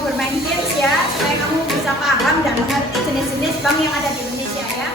mau bermain games ya, supaya kamu bisa paham dan mengerti jenis-jenis bank yang ada di Indonesia ya.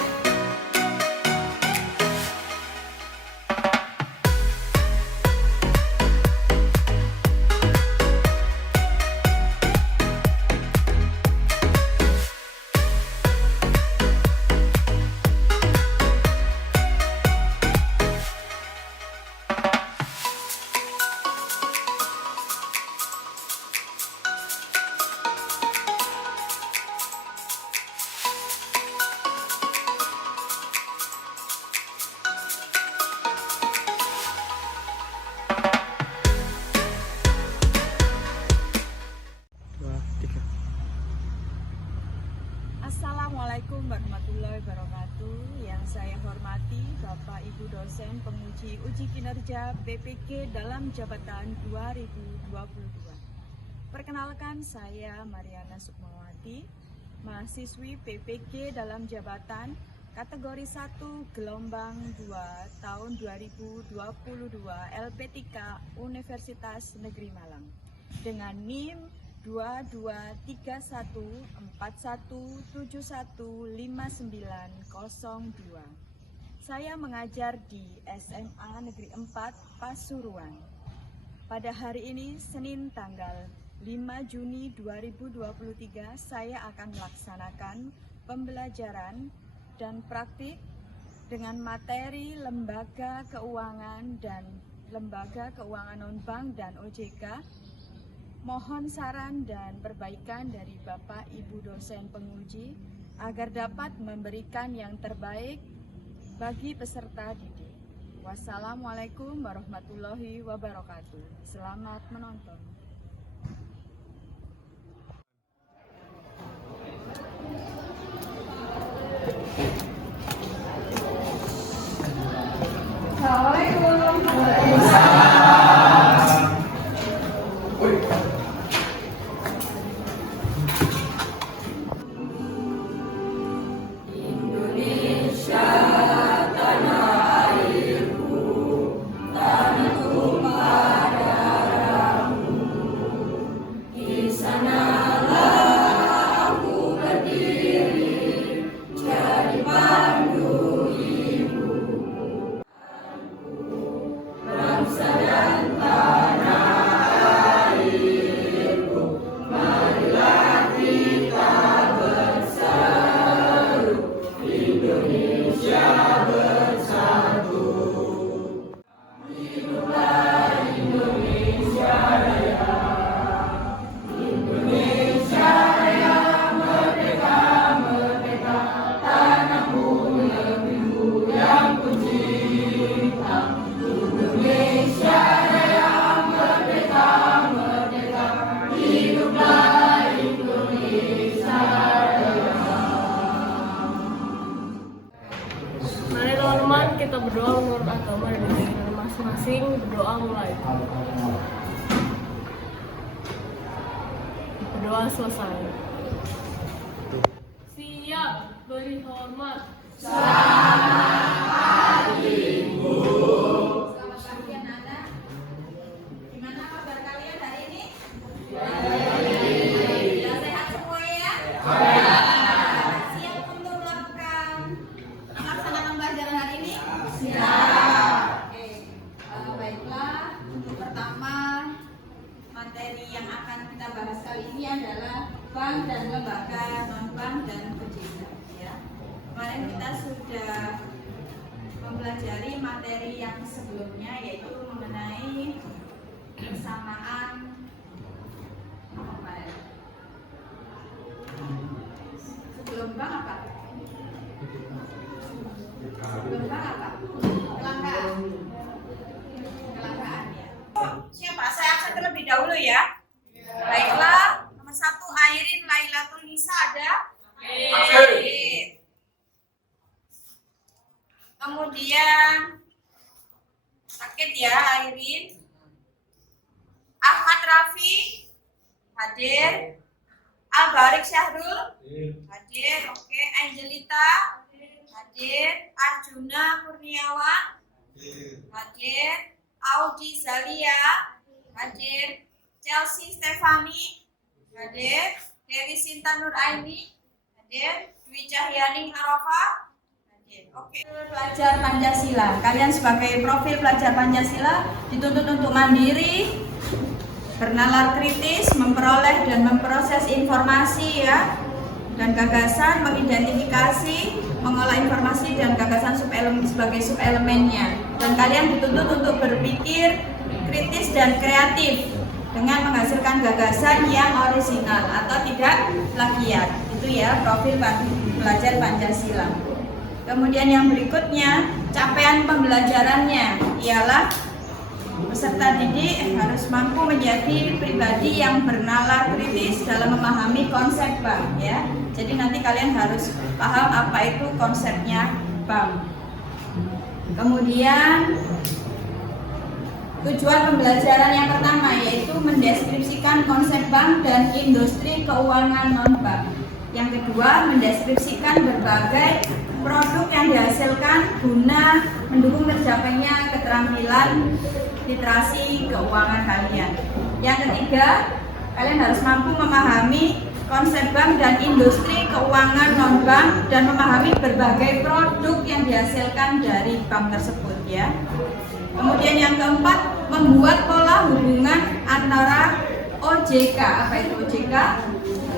Assalamualaikum warahmatullahi wabarakatuh. Yang saya hormati Bapak Ibu dosen penguji uji kinerja BPK dalam jabatan 2022. Perkenalkan, saya Mariana Sukmawati, mahasiswi PPK dalam jabatan kategori 1 gelombang 2 tahun 2022 LP3 Universitas Negeri Malang dengan NIM 223141715902. Saya mengajar di SMA Negeri 4 Pasuruan. Pada hari ini, Senin tanggal 5 Juni 2023, saya akan melaksanakan pembelajaran dan praktik dengan materi lembaga keuangan dan lembaga keuangan non-bank dan OJK. Mohon saran dan perbaikan dari Bapak Ibu dosen penguji agar dapat memberikan yang terbaik bagi peserta didik. Wassalamualaikum warahmatullahi wabarakatuh. Selamat menonton. Mari teman-teman, kita berdoa menurut agama dan keyakinan masing-masing. Berdoa mulai. Berdoa selesai. Siap, beri hormat. Selamat pagi anak-anak. Gimana kabar kalian hari ini? Sudah sehat semua ya? Siap untuk melakukan melaksanakan pelajaran hari ini? Siap. Oke, baiklah. Untuk pertama, materi yang akan kita bahas kali ini adalah bank dan lembaga non-bank dan OJK. Ya. Kemarin kita sudah mempelajari materi yang sebelumnya, yaitu mengenai persamaan apa ya? Sebelum bank apa? Sebelum bank apa? Kelangkaan. Kelangkaan ya. Siapa? Saya absen terlebih dahulu ya. Baiklah, nomor 1 Airin Lailatul Nisa ada? Airin. Kemudian sakit ya Airin. Ahmad Rafi hadir. Al-Barik Syahrul hadir. Oke, Angelita hadir. Arjuna Kurniawan hadir. Audi Zalia hadir. Chelsea Stefani Hadir. Dewi Sinta Nur Aini. Hadir. Dwi Cahyaning Arafah. Hadir. Oke. Pelajar Pancasila. Kalian sebagai profil pelajar Pancasila dituntut untuk mandiri, bernalar kritis, memperoleh dan memproses informasi ya, dan gagasan, mengidentifikasi, mengolah informasi dan gagasan sebagai subelemennya. Dan kalian dituntut untuk berpikir kritis dan kreatif dengan menghasilkan gagasan yang orisinal atau tidak plagiat. Itu ya profil pelajar Pancasila. Kemudian yang berikutnya, capaian pembelajarannya ialah peserta didik harus mampu menjadi pribadi yang bernalar kritis dalam memahami konsep BAM ya. Jadi nanti kalian harus paham apa itu konsepnya BAM. Kemudian tujuan pembelajaran yang pertama yaitu mendeskripsikan konsep bank dan industri keuangan non-bank. Yang kedua, mendeskripsikan berbagai produk yang dihasilkan guna mendukung tercapainya keterampilan literasi keuangan kalian. Yang ketiga, kalian harus mampu memahami konsep bank dan industri keuangan non-bank dan memahami berbagai produk yang dihasilkan dari bank tersebut ya. Kemudian yang keempat, membuat pola hubungan antara OJK. Apa itu OJK?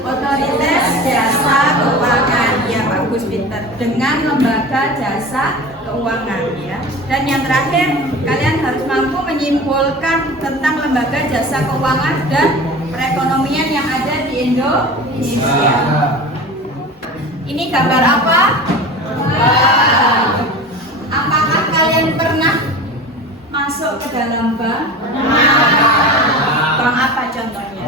Otoritas Jasa Keuangan ya, bagus pinter, dengan lembaga jasa keuangan ya. Dan yang terakhir, kalian harus mampu menyimpulkan tentang lembaga jasa keuangan dan perekonomian yang ada di Indonesia. Ini gambar apa? Apakah kalian pernah masuk ke dalam bank? Bank apa contohnya?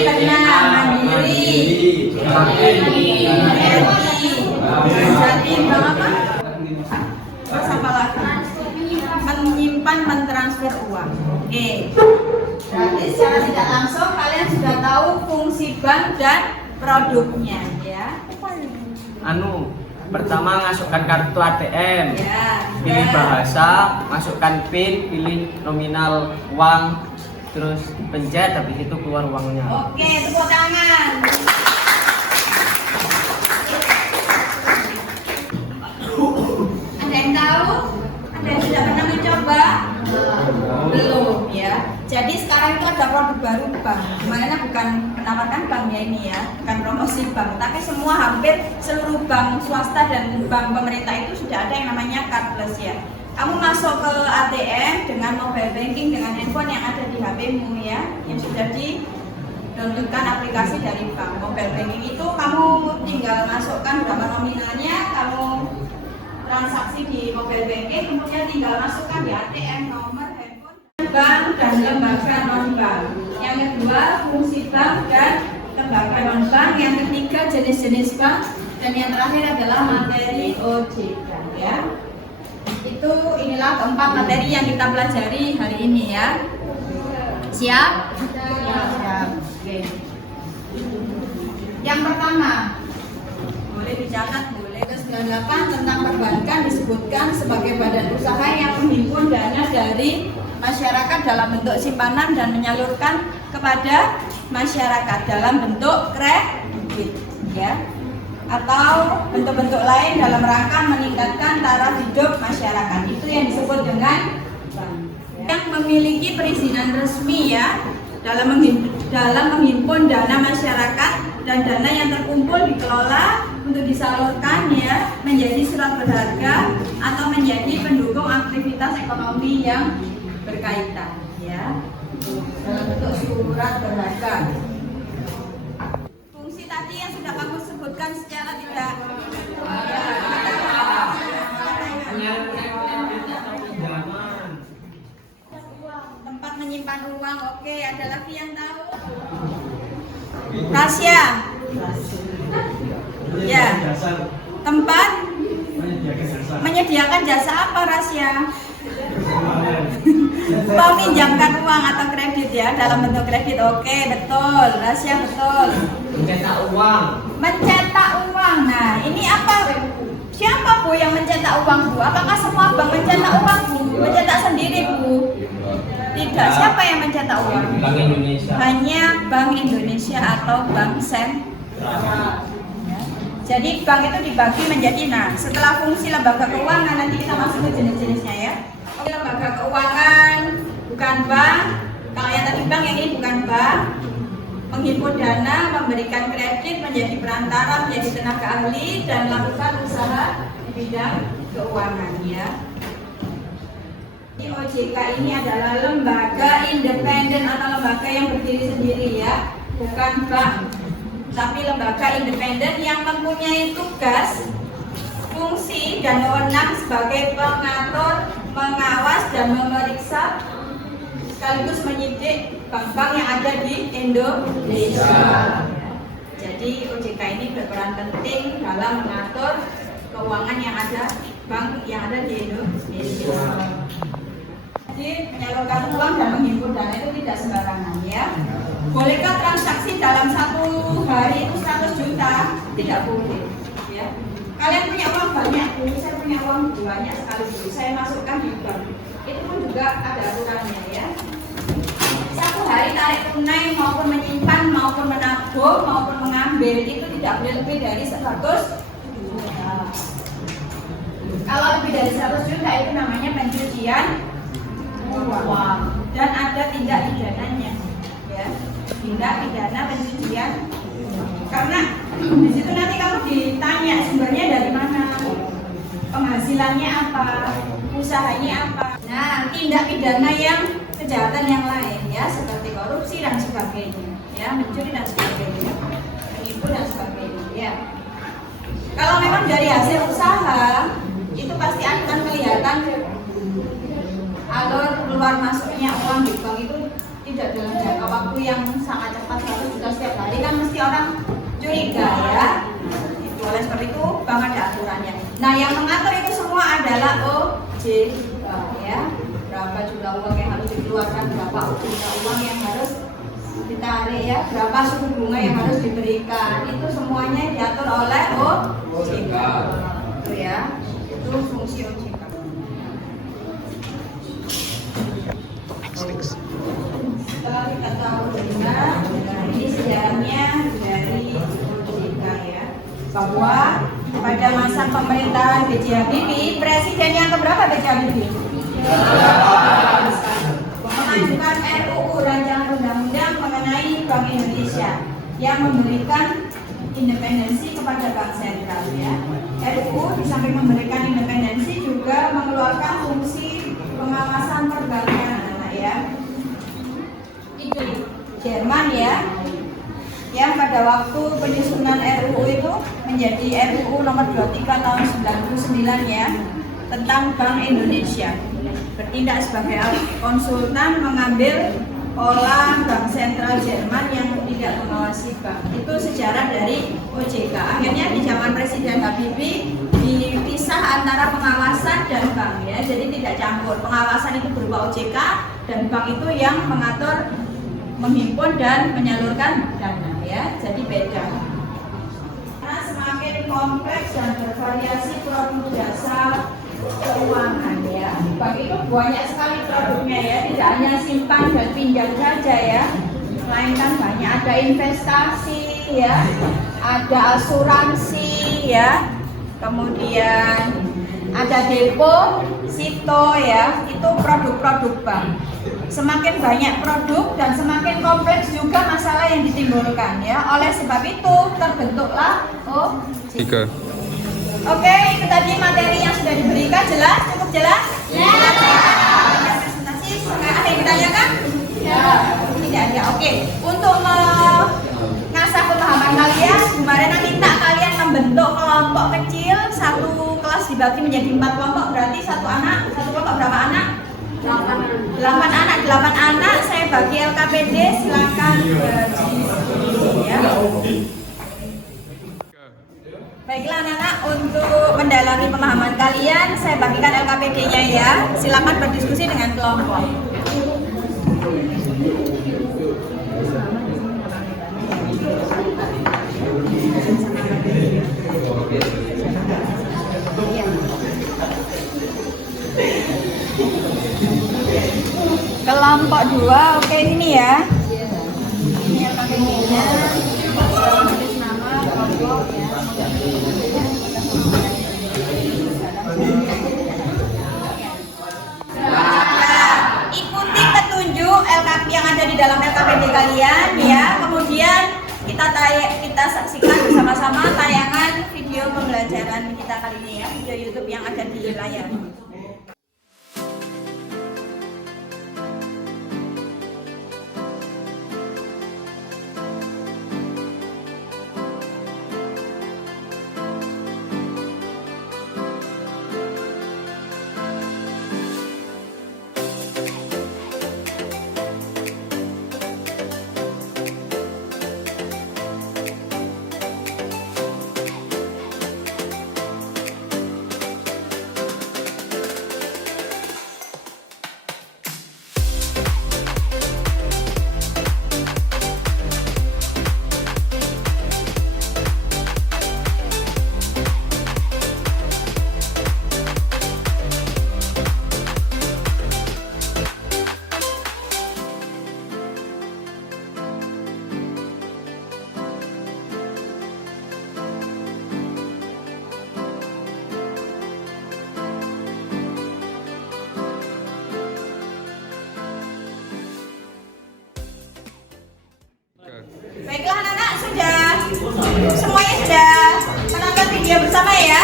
Pernah Mandiri. Jadi bank apa? Terus apa lagi? Menyimpan, mentransfer uang. Oke. Berarti secara tidak langsung kalian sudah tahu fungsi bank dan produknya ya. Pertama masukkan kartu ATM, Ya. pilih bahasa, masukkan PIN, pilih nominal uang, terus pencet, habis itu keluar uangnya. Oke, tepuk tangan. Ada yang tahu? Ada yang sudah pernah mencoba? Belum ya. Jadi sekarang itu ada produk baru bank. Dimana bukan menawarkan bank ya ini ya, bukan promosi bank, tapi semua hampir seluruh bank swasta dan bank pemerintah itu sudah ada yang namanya cardless ya. Kamu masuk ke ATM dengan mobile banking dengan handphone yang ada di HP-mu ya, yang sudah di-downloadkan aplikasi dari bank. Mobile banking itu kamu tinggal masukkan berapa nominalnya, kamu transaksi di mobile banking, kemudian tinggal masukkan di ATM nomor handphone bank dan lembaga non-bank. Yang kedua, fungsi bank dan lembaga non-bank. Yang ketiga, jenis-jenis bank. Dan yang terakhir adalah materi OJK ya. Inilah keempat materi yang kita pelajari hari ini ya. Siap? Siap. Oke. Yang pertama, boleh dicatat, boleh ke 98 tentang perbankan disebutkan sebagai badan usaha yang menghimpun dana dari masyarakat dalam bentuk simpanan dan menyalurkan kepada masyarakat dalam bentuk kredit ya, atau bentuk-bentuk lain dalam rangka meningkatkan taraf hidup masyarakat. Itu yang disebut dengan bank ya. Yang memiliki perizinan resmi ya dalam menghimpun dana masyarakat dan dana yang terkumpul dikelola untuk disalurkan ya menjadi surat berharga atau menjadi pendukung aktivitas ekonomi yang berkaitan ya dalam bentuk surat berharga. Fungsi tadi yang sudah kamu sebutkan secara tidak tempat menyimpan uang. Oke, ada lagi yang tahu? Rahasia ya, tempat menyediakan jasa apa rahasia? Meminjamkan uang atau kredit ya, dalam bentuk kredit. Oke, betul, rahasia betul. Mencetak uang. Mencetak uang. Nah, ini apa Siapa Bu yang mencetak uang Bu? Apakah semua bank mencetak uang Bu? Mencetak sendiri Bu? Tidak. Siapa yang mencetak uang? Bank Indonesia. Hanya Bank Indonesia atau Bank Sentral. Jadi bank itu dibagi menjadi, nah setelah fungsi lembaga keuangan nanti kita masuk ke jenis-jenisnya ya. Lembaga keuangan bukan bank. Kalau yang tadi bank, yang ini bukan bank. Menghimpun dana, memberikan kredit, menjadi perantara, menjadi tenaga ahli, dan melakukan usaha di bidang keuangan ya. OJK ini adalah lembaga independen atau lembaga yang berdiri sendiri ya, bukan bank, tapi lembaga independen yang mempunyai tugas, fungsi, dan wewenang sebagai pengatur, mengawas, dan memeriksa sekaligus menyidik bank-bank yang ada di Indonesia. Jadi OJK ini berperan penting dalam mengatur keuangan yang ada, bank yang ada di Indonesia. Jadi menyalurkan uang dan menghimpun dana itu tidak sembarangan ya. Bolehkah transaksi dalam satu hari itu 100 juta? Tidak boleh ya. Kalian punya uang banyak, saya punya uang banyak sekali dulu, saya masukkan di bank. Itu pun juga ada aturannya ya. Satu hari tarik tunai maupun menyimpan maupun menabung maupun mengambil itu tidak boleh lebih dari 100 juta. Kalau lebih dari 100 juta itu namanya pencucian uang dan ada tindak pidananya ya, tindak pidana pencucian. Karena di situ nanti kamu ditanya sumbernya dari mana, penghasilannya apa, usahanya apa. Nah, tindak pidana yang kejahatan yang lain ya, seperti korupsi dan sebagainya ya, mencuri dan sebagainya, menipu dan sebagainya ya. Kalau memang dari hasil usaha itu pasti akan kelihatan alur keluar masuknya uang di bank itu tidak dalam jangka waktu yang sangat cepat, 100 juta setiap hari kan mesti orang curiga ya. Itu oleh sebab itu bank ada aturannya. Nah, yang mengatur itu semua adalah OJK ya. Berapa jumlah uang yang harus dikeluarkan, berapa jumlah uang yang harus ditarik ya, berapa suku bunga yang harus diberikan, itu semuanya diatur oleh OJK. Itu ya, itu fungsi OJK. Setelah kita tahu benar, ini sejarahnya dari OJK ya, bahwa pada masa pemerintahan B.J. Habibie, presiden yang keberapa B.J. Habibie? Mengajukan RUU rancangan undang-undang mengenai Bank Indonesia yang memberikan independensi kepada Bank Sentral ya. RUU di samping memberikan independensi juga mengeluarkan fungsi pengawasan perbankan ya. Itu Jerman ya, yang pada waktu penyusunan RUU itu menjadi RUU nomor 23 tahun 99 ya, tentang Bank Indonesia, bertindak sebagai konsultan mengambil pola Bank Sentral Jerman yang tidak mengawasi bank. Itu sejarah dari OJK. Akhirnya di zaman Presiden Habibie dipisah antara pengawasan dan bank ya, jadi tidak campur. Pengawasan itu berupa OJK dan bank itu yang mengatur, menghimpun dan menyalurkan dana ya, jadi beda. Karena semakin kompleks dan bervariasi produk jasa keuangan ya, bank itu banyak sekali produknya ya, tidak hanya simpan dan pinjam saja ya, melainkan banyak, ada investasi ya, ada asuransi ya, kemudian ada deposito ya, itu produk-produk bank. Semakin banyak produk dan semakin kompleks juga masalah yang ditimbulkan ya. Oleh sebab itu terbentuklah OJK. Oke, itu tadi materi yang sudah diberikan. Jelas? Cukup jelas? Ya. Presentasi, ada yang ditanyakan? Ya. Tidak ada. Oke, untuk mengasah pemahaman kalian, Bu Marena minta kalian membentuk kelompok kecil. Satu kelas dibagi menjadi 4 kelompok, berarti satu kelompok berapa anak? 8 anak, saya bagi LKPD, silakan ya. Baiklah anak-anak, untuk mendalami pemahaman kalian, saya bagikan LKPD-nya ya. Silakan berdiskusi dengan kelompok. 2, oke ini ya. Ini LKPD-nya. Tulis nama, kelompok ya. Ikuti petunjuk LKP yang ada di dalam LKPD kalian ya. Kemudian kita saksikan bersama-sama tayangan video pembelajaran kita kali ini ya, video YouTube yang ada di layar. Baiklah anak-anak, semuanya sudah menonton video bersama ya?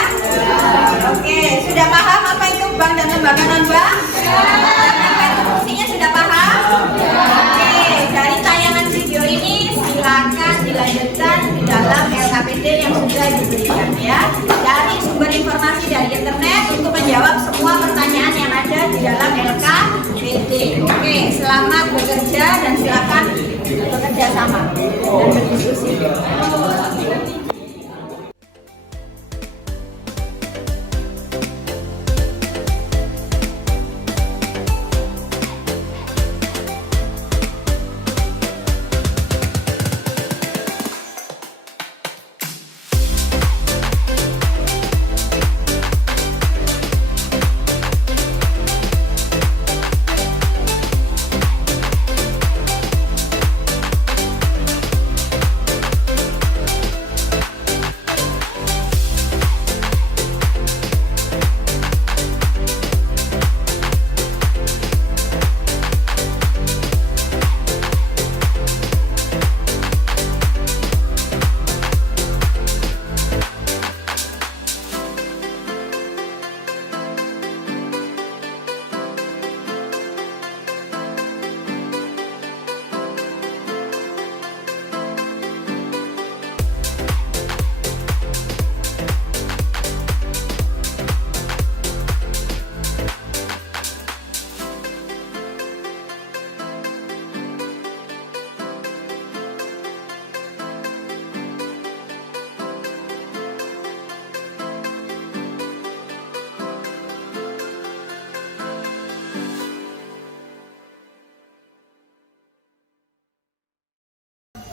Oke, sudah paham apa itu bank dan lembaga non-bank? Apa itu fungsinya sudah paham? Oke, dari tayangan video ini silakan dilanjutkan di dalam LKPD yang sudah diberikan ya. Dari sumber informasi dari internet untuk menjawab semua pertanyaan yang ada di dalam LKPD. Oke, selamat bekerja dan silakan bekerja sama dan berdiskusi.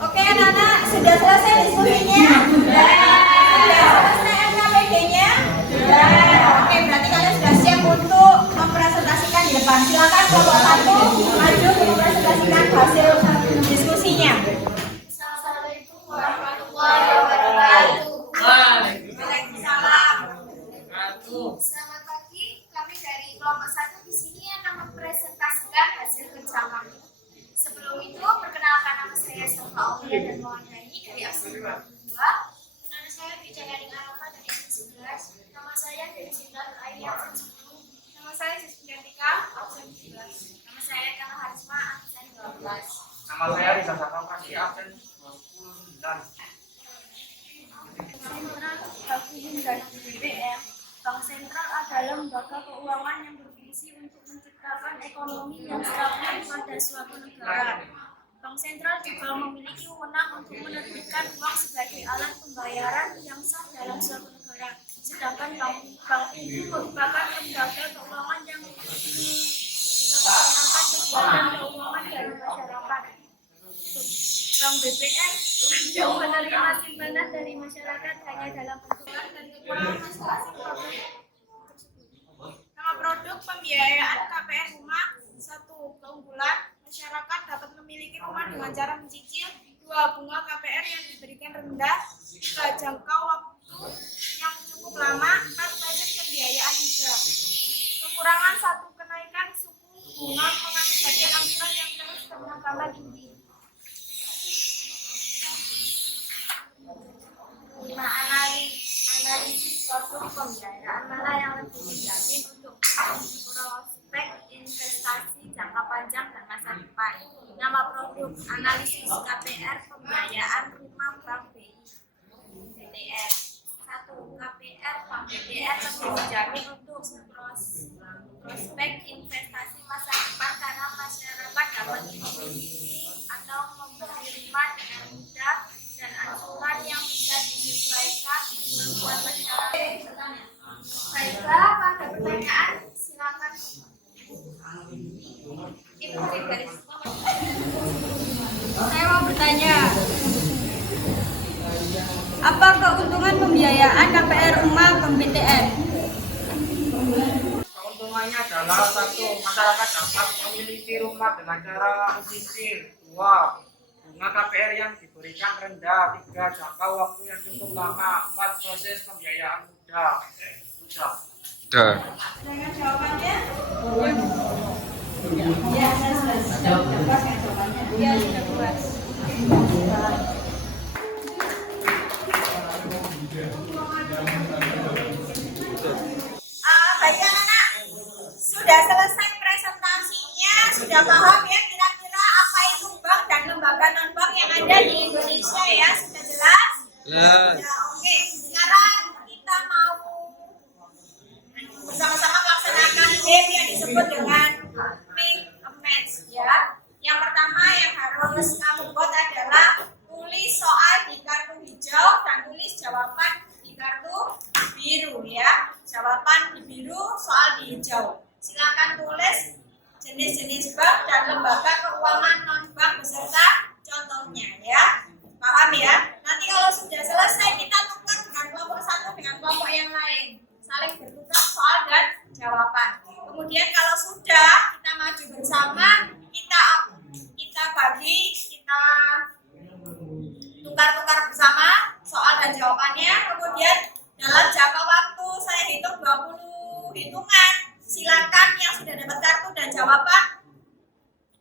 Oke anak-anak, sudah selesai diskusinya? Sudah. Sudah selesai LKPD-nya? Sudah. Oke, berarti kalian sudah siap untuk mempresentasikan di depan. Silakan kelompok 1 maju mempresentasikan hasil diskusinya. Assalamualaikum warahmatullahi wabarakatuh. Waalaikumsalam. Selamat pagi, kami dari kelompok 1 di sini akan mempresentasikan hasil kerja kami. Sebelum itu, perkenalkan nama saya Sylvia Aulia dan Mawadani dari absen 2. Nama saya Wijaya Arafah dari absen 11. Nama saya Dewi Sinta Aini absen 10. Nama saya Siswi Tika absen 11. Nama saya Kama Harisma absen 12. Nama saya Risa Sakapasi absen 29. Sentral Bagian Dana BBM. Bank Sentral adalah lembaga keuangan yang berfungsi untuk menciptakan ekonomi yang stabil pada suatu negara. Bank Sentral juga memiliki wewenang untuk menerbitkan uang sebagai alat pembayaran yang sah dalam suatu negara. Sedangkan bank itu merupakan lembaga keuangan yang melaksanakan kegiatan keuangan dalam masyarakat. Bank BPR yang menerima simpanan dari masyarakat hanya dalam bentuk dan keuangan masing-masing produk tersebut. Nama produk pembiayaan KPR Rumah 1. Keunggulan masyarakat masyarakat dapat memiliki rumah dengan cara mencicil. 2. Bunga KPR yang diberikan rendah. 3. Jangka waktu yang cukup lama. 4. Basis pembiayaan mudah. Kekurangan 1. Kenaikan suku bunga mengakibatkan angsuran yang terus bertambah tinggi. 5. Analisis produk pembiayaan mana yang lebih menjamin untuk prospek investasi jangka panjang dan masa depan. Nama produk: analisis KPR pembiayaan rumah Bank BI BTR. 1. KPR Bank BTR lebih menjamin untuk prospek investasi masa depan karena masyarakat dapat memiliki atau membeli rumah dengan mudah dan angsuran yang bisa disesuaikan kemampuan masyarakat. Baiklah, pada pertanyaan silakan. Ikuti garis. Saya mau bertanya, apa keuntungan pembiayaan KPR Rumah Bank BTN? Keuntungannya adalah 1. Masyarakat dapat memiliki rumah dengan cara mencicil. 2. Bunga KPR yang diberikan rendah. 3. Jangka waktu yang cukup lama. 4. Proses pembiayaan mudah. Sudah. Dengan jawabannya? Ya, saya sudah puas kan jawabannya? Ya, sudah puas. Baik anak-anak, sudah selesai presentasinya, sudah paham ya kira-kira apa itu bank dan lembaga non-bank yang ada di Indonesia ya, sudah jelas? Ya, oke. Sekarang kita mau bersama-sama melaksanakan game yang disebut dengan Pick a Match ya. Yang pertama yang harus kamu buat adalah tulis soal di kartu hijau dan tulis jawaban di kartu biru ya. Jawaban di biru, soal di hijau. Silakan tulis jenis-jenis bank dan lembaga keuangan non-bank beserta contohnya ya. Paham ya? Nanti kalau sudah selesai kita tukar dengan kelompok satu dengan kelompok yang lain. Saling bertukar soal dan jawaban. Kemudian kalau sudah kita maju bersama, kita bagi, kita tukar-tukar bersama soal dan jawabannya. Kemudian dalam jangka waktu saya hitung 20 hitungan. Silakan yang sudah dapat kartu dan jawaban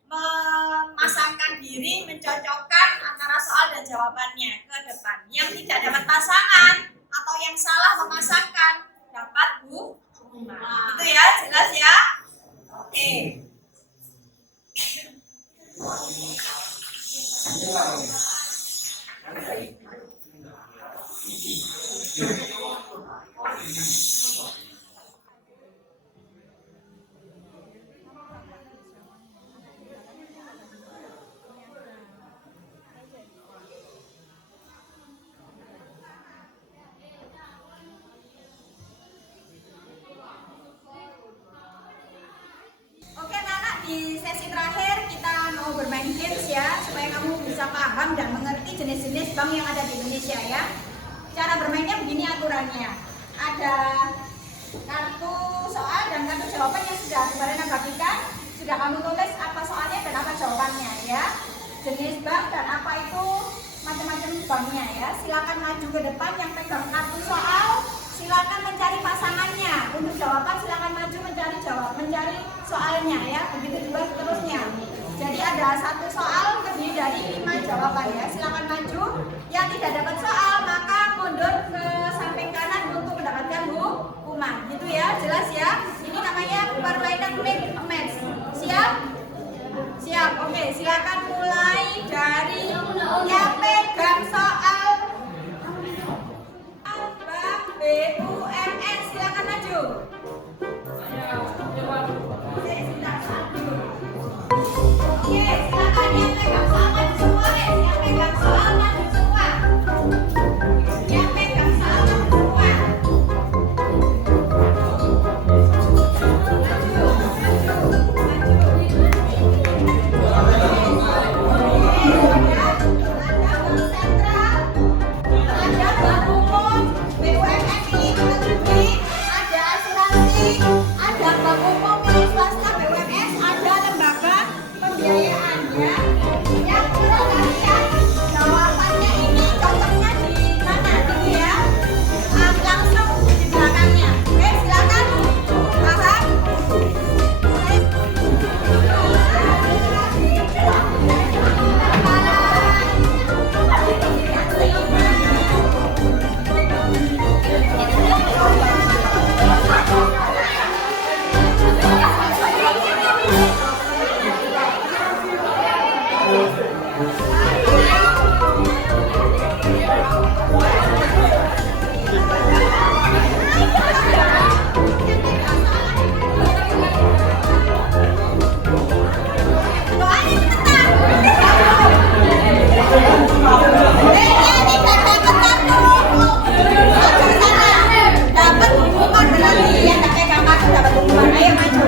memasangkan diri, mencocokkan antara soal dan jawabannya ke depan. Yang tidak dapat pasangan atau yang salah memasangkan dapat hukuman. Itu ya, jelas ya? Oke. Oke anak-anak, di sesi terakhir kita mau bermain games ya, supaya kamu bisa paham dan mengerti jenis-jenis bank yang ada di Indonesia ya. Cara bermainnya begini aturannya. Ada kartu soal dan kartu jawaban yang sudah Marina bagikan. Sudah kamu tulis apa soalnya dan apa jawabannya ya. Jenis bank dan apa itu macam-macam banknya ya. Silakan maju ke depan yang pegang kartu soal. Silakan mencari pasangannya. Untuk jawaban silakan maju mencari soalnya ya. Begitu juga seterusnya. Jadi ada satu soal terdiri dari 5 jawaban ya. Silakan maju. Yang tidak dapat soal maka mundur ke samping kanan untuk mendapatkan hukuman. Gitu ya, jelas ya. Ini namanya permainan Pick a Match. Siap? Siap. Oke, silakan mulai dari yang pegang soal Bank BUMN. Silakan maju. Oke, silakan yang pegang soal maju semua deh. Yang pegang soal maju semua. Yang pegang soal maju semua. Maju. Dapat hukuman berarti yang kakek kakak dapat hukuman. Ayo maju.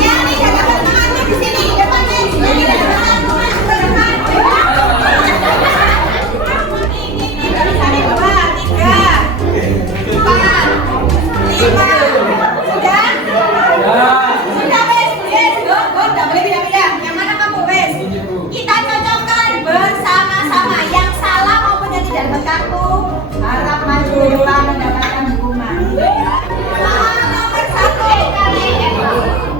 Ya, nih kakak tangannya di sini, depannya di sini. Dari sana 2, 3, 4, 5. Sudah? Sudah wes, yes. Go, nggak boleh pindah-pindah. Yang mana kamu wes? Kita cocokkan bersama-sama. Yang salah maupun yang tidak dapat kartu harap maju ke depan mendapatkan hukuman. Nomor 1.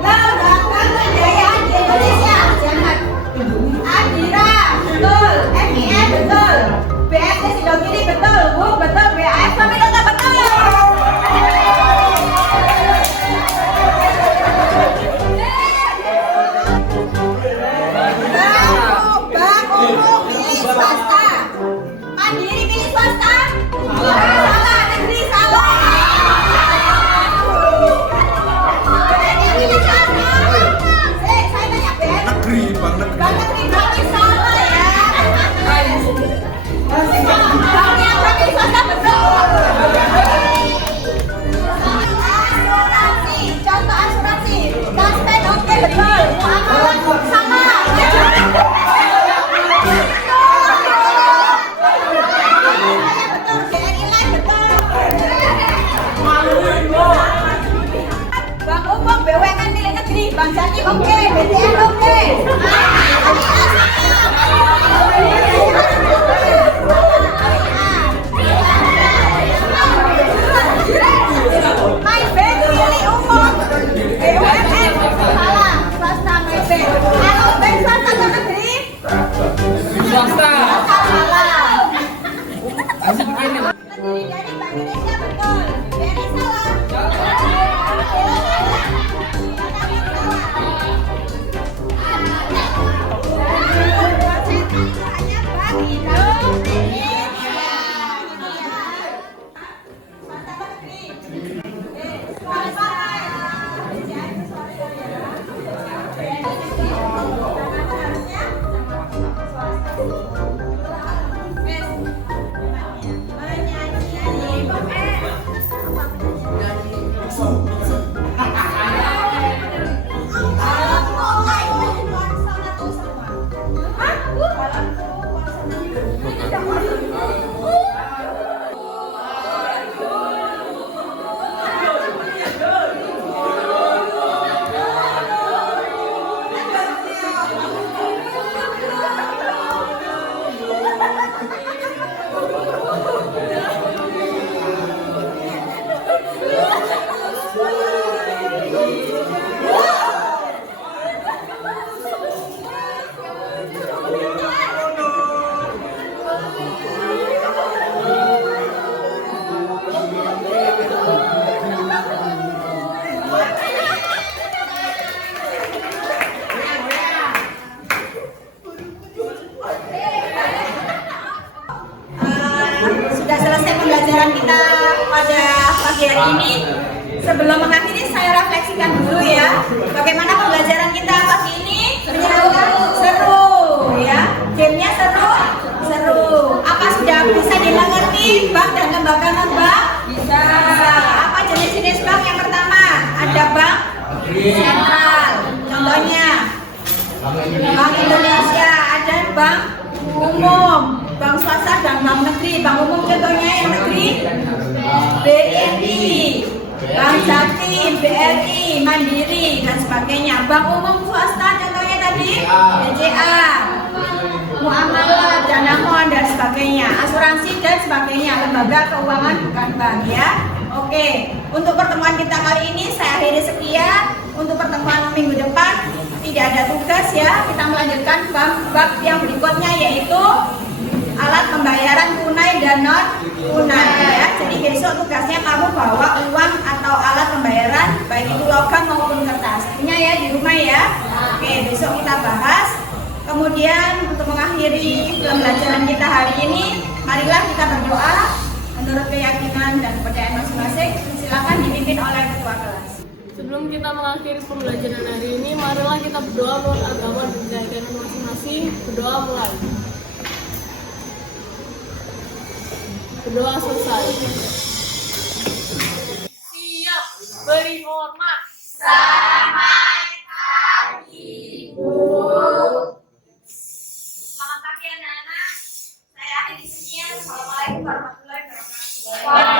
Lembaga Kebudayaan di Indonesia. Jangan. Adira, betul. MIN, betul. BSD Sidogiri, betul. Bu, betul. BAS Pamilota, betul. Bank umum milik swasta. Mandiri milik swasta. Salah, negeri salah. BNI milik swasta. Saya tanya BNI. Negeri, Bang Negeri. Bank negeri berarti salah ya. Bank yang milik swasta betul. Asuransi, contoh asuransi. Gaspen oke betul. Muamalah sama. Betul, BRI Life betul. Bank umum, BUMN milik negeri, Bank Jati oke, BTN oke. My Bank milik umum, BUMN salah, swasta My Bank. Halo, bank swasta atau negeri? Swasta. Salah. Masih begini. Menteri dari Bank Indonesia betul. BRI salah. Hanya bagi kamu. Swasta atau negeri? Swasta. Sudah selesai pembelajaran kita pada pagi hari ini. Sebelum mengakhiri saya refleksikan dulu ya. Bagaimana pembelajaran kita pagi ini? Seru ya. Gamenya seru? Seru. Apa sudah bisa dimengerti bank dan lembaga non bank? Bisa. Apa jenis-jenis bank? Yang pertama ada bank sentral. Contohnya Bank Indonesia, ada bank umum, bank swasta dan bank negeri. Bank umum contohnya yang negeri BNI, Bank Jatim, BRI, Mandiri dan sebagainya. Bank umum swasta contohnya tadi BCA, Muamalah, Danamon dan sebagainya. Asuransi dan sebagainya. Lembaga keuangan bukan bank ya. Oke, untuk pertemuan kita kali ini saya akhiri sekian. Untuk pertemuan minggu depan tidak ada tugas ya. Kita melanjutkan bab yang berikutnya yaitu alat pembayaran tunai dan non tunai ya. Jadi besok tugasnya kamu bawa uang atau alat pembayaran baik itu logam Kemudian untuk mengakhiri pembelajaran kita hari ini, marilah kita berdoa menurut keyakinan dan kepercayaan masing-masing. Silakan dipimpin oleh ketua kelas. Sebelum kita mengakhiri pembelajaran hari ini, marilah kita berdoa menurut agama dan keyakinan masing-masing. Berdoa mulai. Berdoa selesai. Siap, beri hormat. Selamat pagi anak-anak. Saya akhiri di sini ya. Assalamualaikum warahmatullahi wabarakatuh.